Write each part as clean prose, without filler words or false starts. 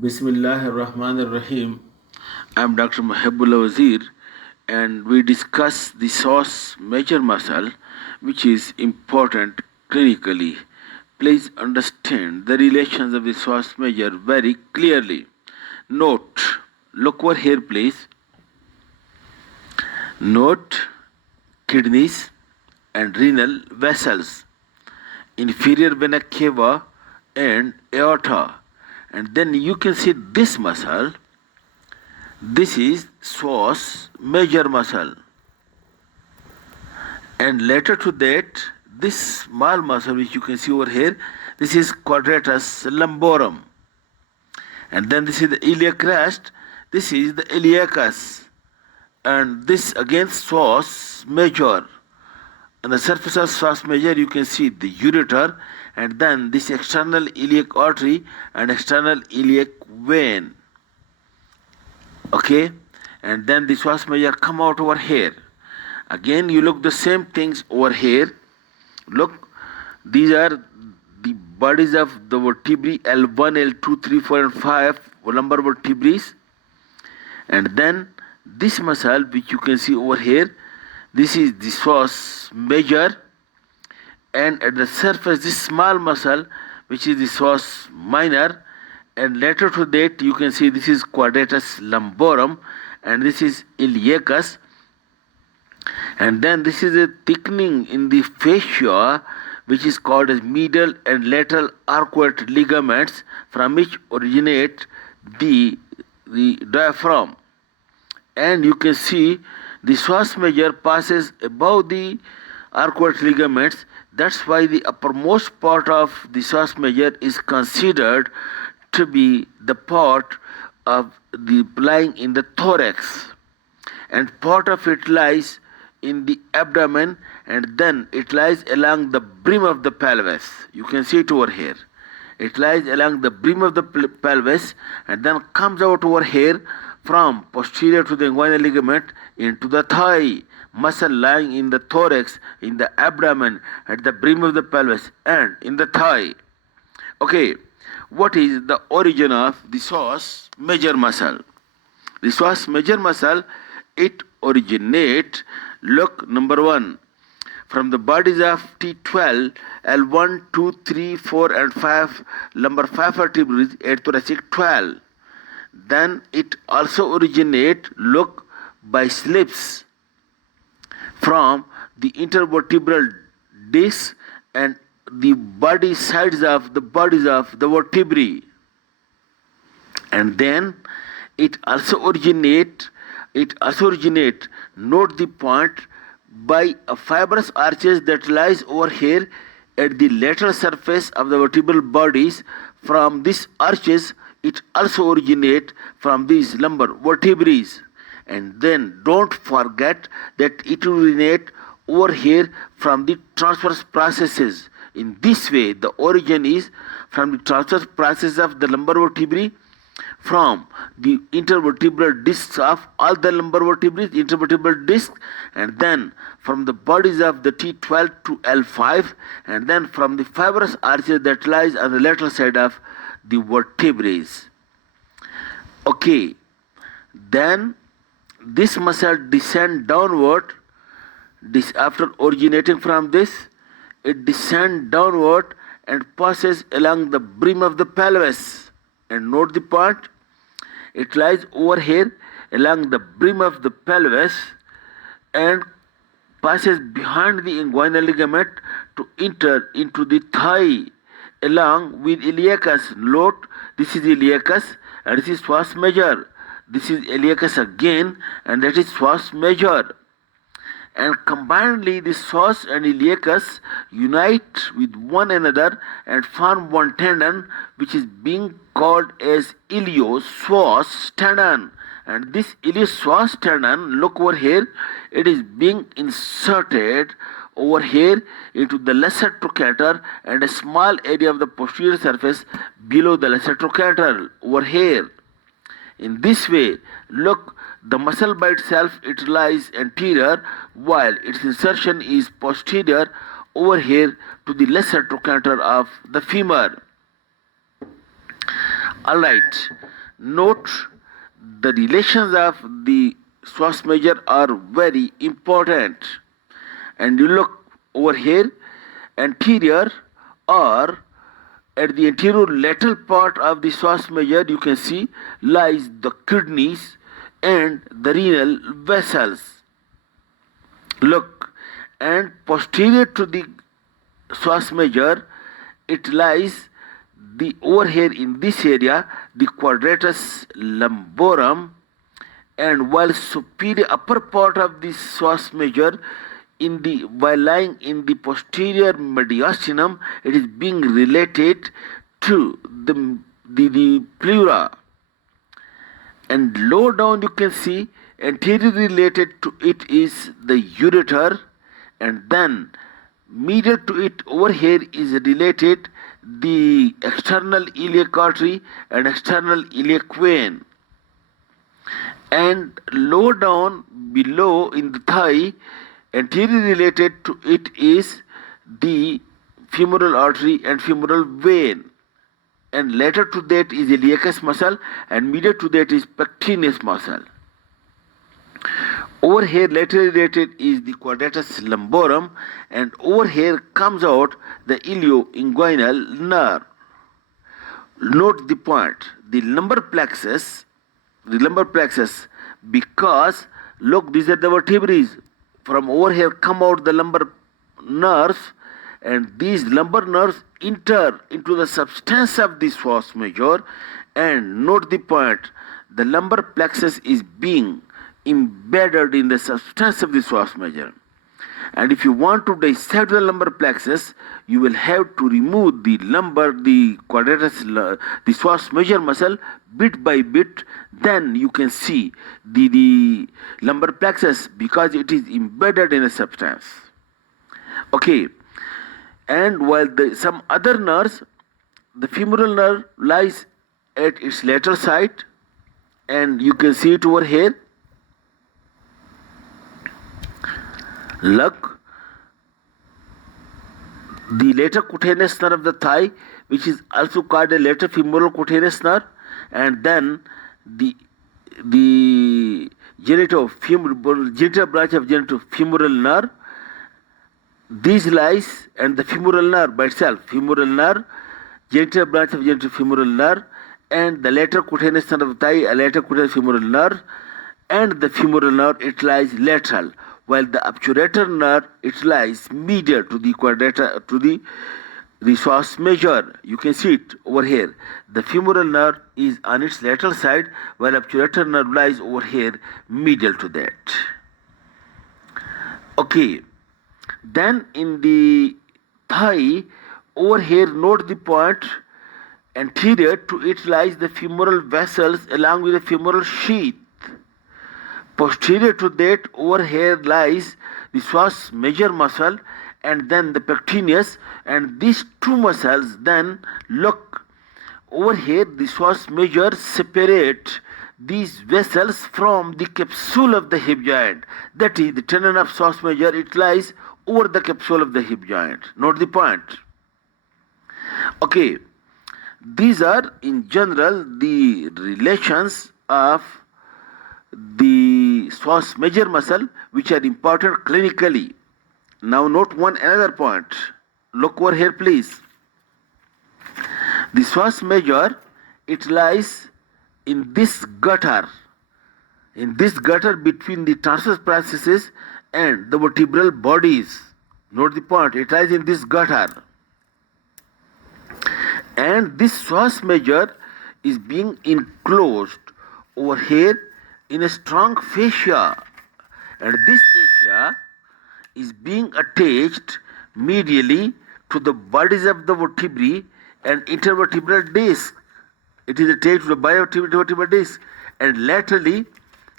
Bismillahir Rahmanir Rahim. I'm Dr. Mohibullah Wazir, and we discuss the Psoas Major Muscle, which is important clinically. Please understand the relations of the Psoas Major very clearly. Note, look over here, please. Note kidneys and renal vessels, inferior vena cava and aorta. And then you can see this muscle. This is Psoas Major Muscle. And later to that, this small muscle which you can see over here, this is quadratus lumborum. And then this is the iliac crest, this is the iliacus. And this again Psoas Major. On the surface of Psoas Major you can see the ureter, and then this external iliac artery and external iliac vein. Okay, and then the Psoas Major come out over here. Again you look the same things over here. Look, these are the bodies of the vertebrae L1, L2, 3, 4 and 5 lumbar vertebrae. And then this muscle which you can see over here, this is the Psoas Major, and at the surface this small muscle which is the Psoas Minor, and later to that you can see this is quadratus lumborum and this is iliacus. And then this is a thickening in the fascia which is called as medial and lateral arcuate ligaments, from which originate the diaphragm. And you can see the Psoas Major passes above the arcuate ligaments. That's why the uppermost part of the Psoas Major is considered to be the part of the lying in the thorax, and part of it lies in the abdomen, and then it lies along the brim of the pelvis. You can see it over here. It lies along the brim of the pelvis and then comes out over here from posterior to the inguinal ligament into the thigh muscle lying in the thorax, in the abdomen, at the brim of the pelvis and in the thigh. Okay, what is the origin of the Psoas Major Muscle? The Psoas Major Muscle, it originates, look, number one, from the bodies of T12, L1, 2, 3, 4 and 5, lumbar 5 vertebrae at thoracic 12. Then it also originates, look, by slips from the intervertebral disc and the body sides of the bodies of the vertebrae. And then it also originates, note the point, by a fibrous arches that lies over here at the lateral surface of the vertebral bodies. From these arches it also originates from these lumbar vertebrae. And then don't forget that it originates over here from the transverse processes. In this way the origin is from the transverse process of the lumbar vertebrae, from the intervertebral discs of all the lumbar vertebrae, intervertebral disc, and then from the bodies of the T12 to L5, and then from the fibrous arches that lies on the lateral side of the vertebrae. Okay, then this muscle descend downward. This, after originating from this, it descends downward and passes along the brim of the pelvis. And note the point, it lies over here along the brim of the pelvis and passes behind the inguinal ligament to enter into the thigh along with iliacus. Note, this is iliacus and this is Psoas Major. This is iliacus again and that is Psoas Major. And combinedly the psoas and iliacus unite with one another and form one tendon, which is being called as iliopsoas tendon. And this iliopsoas tendon, look over here, it is being inserted over here into the lesser trochanter and a small area of the posterior surface below the lesser trochanter over here. In this way, look, the muscle by itself, it lies anterior while its insertion is posterior over here to the lesser trochanter of the femur. Alright, note the relations of the Psoas Major are very important. And you look over here, anterior or at the anterior lateral part of the Psoas Major, you can see lies the kidneys and the renal vessels. Look, and posterior to the Psoas Major, it lies the over here in this area the quadratus lumborum, and while superior upper part of the Psoas Major while lying in the posterior mediastinum, it is being related to the pleura, and low down you can see anteriorly related to it is the ureter, and then medial to it over here is related the external iliac artery and external iliac vein, and low down below in the thigh anteriorly related to it is the femoral artery and femoral vein, and later to that is iliacus muscle, and medial to that is pectineus muscle. Over here laterally related is the quadratus lumborum, and over here comes out the ilioinguinal nerve. Note the point, the lumbar plexus, because look, these are the vertebrae. From over here come out the lumbar nerves, and these lumbar nerves enter into the substance of the Psoas Major, and note the point, the lumbar plexus is being embedded in the substance of the Psoas Major. And if you want to dissect the lumbar plexus, you will have to remove the quadratus, the Psoas Major muscle bit by bit. Then you can see the lumbar plexus because it is embedded in a substance. Okay, and while some other nerves, the femoral nerve lies at its lateral side, and you can see it over here. Look, the lateral cutaneous nerve of the thigh, which is also called a lateral femoral cutaneous nerve, and then the genital branch of genitofemoral nerve. These lies, and the femoral nerve by itself, femoral nerve, genital branch of genitofemoral nerve, and the lateral cutaneous nerve of the thigh, a lateral cutaneous femoral nerve, and the femoral nerve, it lies lateral, while the obturator nerve, it lies medial to the Psoas Major. You can see it over here. The femoral nerve is on its lateral side, while obturator nerve lies over here medial to that. Okay, then in the thigh, over here, note the point, anterior to it lies the femoral vessels along with the femoral sheath. Posterior to that, over here lies the Psoas Major muscle, and then the pectineus, and these two muscles then look over here. The Psoas Major separate these vessels from the capsule of the hip joint. That is, the tendon of Psoas Major, it lies over the capsule of the hip joint. Note the point. Okay, these are in general the relations of the Psoas Major muscle which are important clinically. Now note another point. Look over here please. The Psoas Major, it lies in this gutter between the transverse processes and the vertebral bodies. Note the point, it lies in this gutter. And this Psoas Major is being enclosed over here in a strong fascia, and this fascia is being attached medially to the bodies of the vertebrae and intervertebral disc. It is attached to the biovertebral disc, and laterally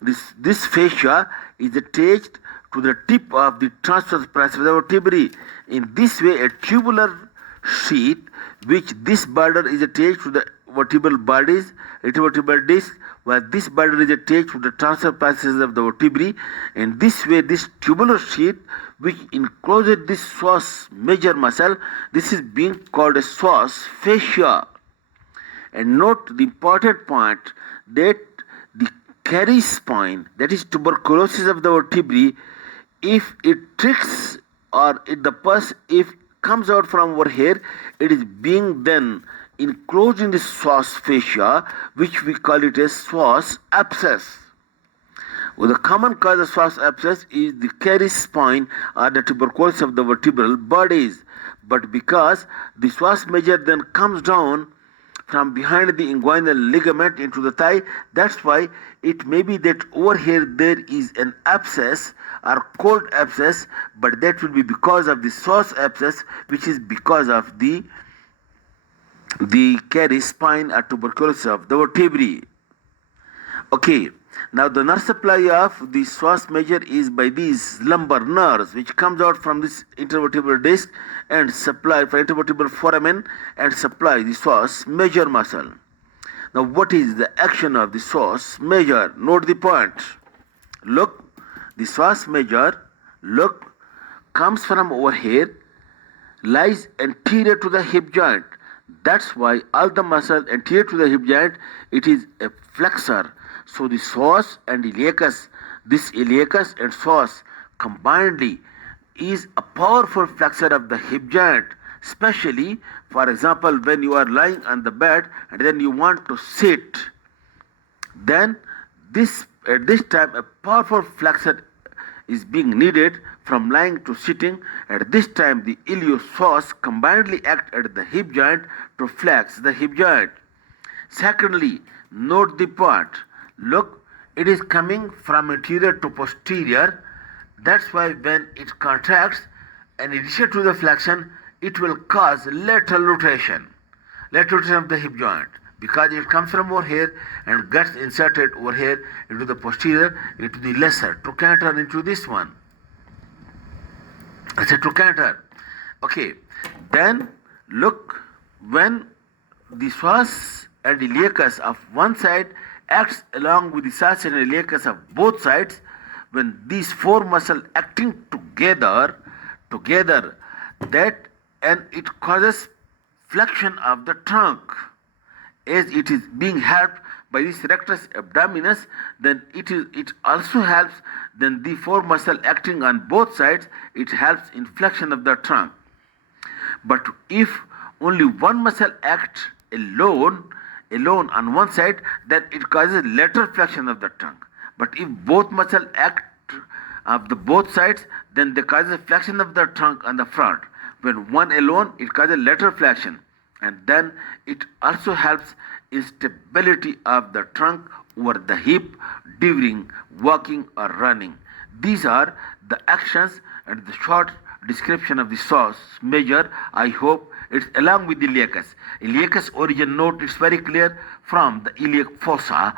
this fascia is attached to the tip of the transverse process of the vertebrae. In this way, a tubular sheath, which this border is attached to the vertebral bodies, intervertebral disc, while this border is attached to the transverse processes of the vertebrae. In this way, this tubular sheath, which encloses this Psoas Major muscle, this is being called a Psoas fascia. And note the important point that the carry spine, that is tuberculosis of the vertebrae, if it tricks or if the pus if comes out from over here, it is being then enclosed in the psoas fascia, which we call it as psoas abscess. Well, the common cause of psoas abscess is the caries spine or the tuberculosis of the vertebral bodies. But because the psoas major then comes down from behind the inguinal ligament into the thigh, that's why it may be that over here there is an abscess or cold abscess, but that will be because of the psoas abscess, which is because of the caries spine or tuberculosis of the vertebrae. Okay, now the nerve supply of the psoas major is by these lumbar nerves, which comes out from this intervertebral disc and supply for intervertebral foramen and supply the psoas major muscle. Now what is the action of the psoas major? Note the point. Look, the psoas major, look, comes from over here, lies anterior to the hip joint. That's why all the muscle anterior to the hip joint, it is a flexor. So the psoas and iliacus, this iliacus and psoas combinedly is a powerful flexor of the hip joint, especially for example when you are lying on the bed and then you want to sit, then at this time a powerful flexor is being needed from lying to sitting. At this time the iliopsoas combinedly act at the hip joint to flex the hip joint. Secondly, note the point. Look, it is coming from anterior to posterior. That's why when it contracts, in addition to the flexion, it will cause lateral rotation of the hip joint, because it comes from over here and gets inserted over here into the posterior, into the lesser trochanter, into this one. It's a trochanter. Okay, then look, when the psoas and iliacus of one side acts along with the psoas and iliacus of both sides, when these four muscles acting together, that and it causes flexion of the trunk, as it is being helped by this rectus abdominis, then it also helps, then the four muscle acting on both sides, it helps in flexion of the trunk. But if only one muscle acts alone on one side, then it causes lateral flexion of the trunk. But if both muscles act of the both sides, then they cause a flexion of the trunk on the front. When one alone, it causes lateral flexion, and then it also helps in stability of the trunk over the hip during walking or running. These are the actions and the short description of the psoas major. I hope it's along with the iliacus. Iliacus origin, note, it's very clear from the iliac fossa,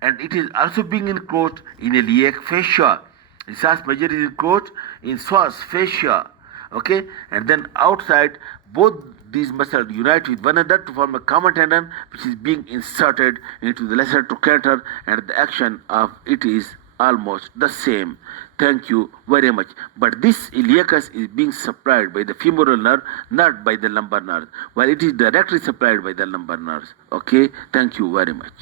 and it is also being enclosed in iliac fascia. The psoas major is enclosed in psoas fascia. Okay, and then outside both these muscles unite with one another to form a common tendon, which is being inserted into the lesser trochanter, and the action of it is almost the same. Thank you very much. But this iliacus is being supplied by the femoral nerve, not by the lumbar nerve, while it is directly supplied by the lumbar nerves. Okay, thank you very much.